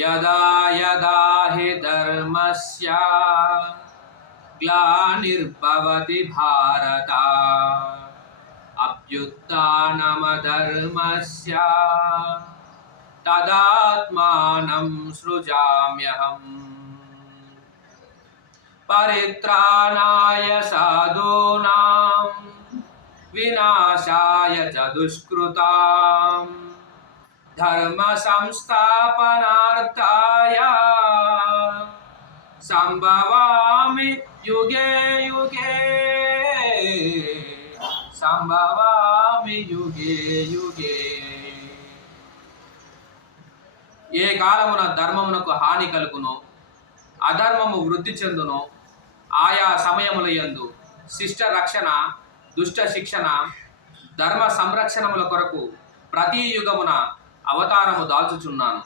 యదా యదా హి ధర్మస్య గ్లానిర్భవతి భారత అభ్యుత్థానమధర్మస్య తదాత్మానం సృజామ్యహం. పరిత్రాణాయ సాధూనాం వినాశాయ చ దుష్కృతాం ధర్మ సంస్థాపనార్థాయ సంభవామి యుగే యుగే. సంభవామి యుగే యుగే. ఏ కాలమున ధర్మమునకు హాని కలుగునో అధర్మము వృద్ధి చెందునో ఆయా సమయముల యందు శిష్ట రక్షణ దుష్ట శిక్షణ ధర్మ సంరక్షణముల కొరకు ప్రతి యుగమున అవతారము దాల్చుచున్నాను.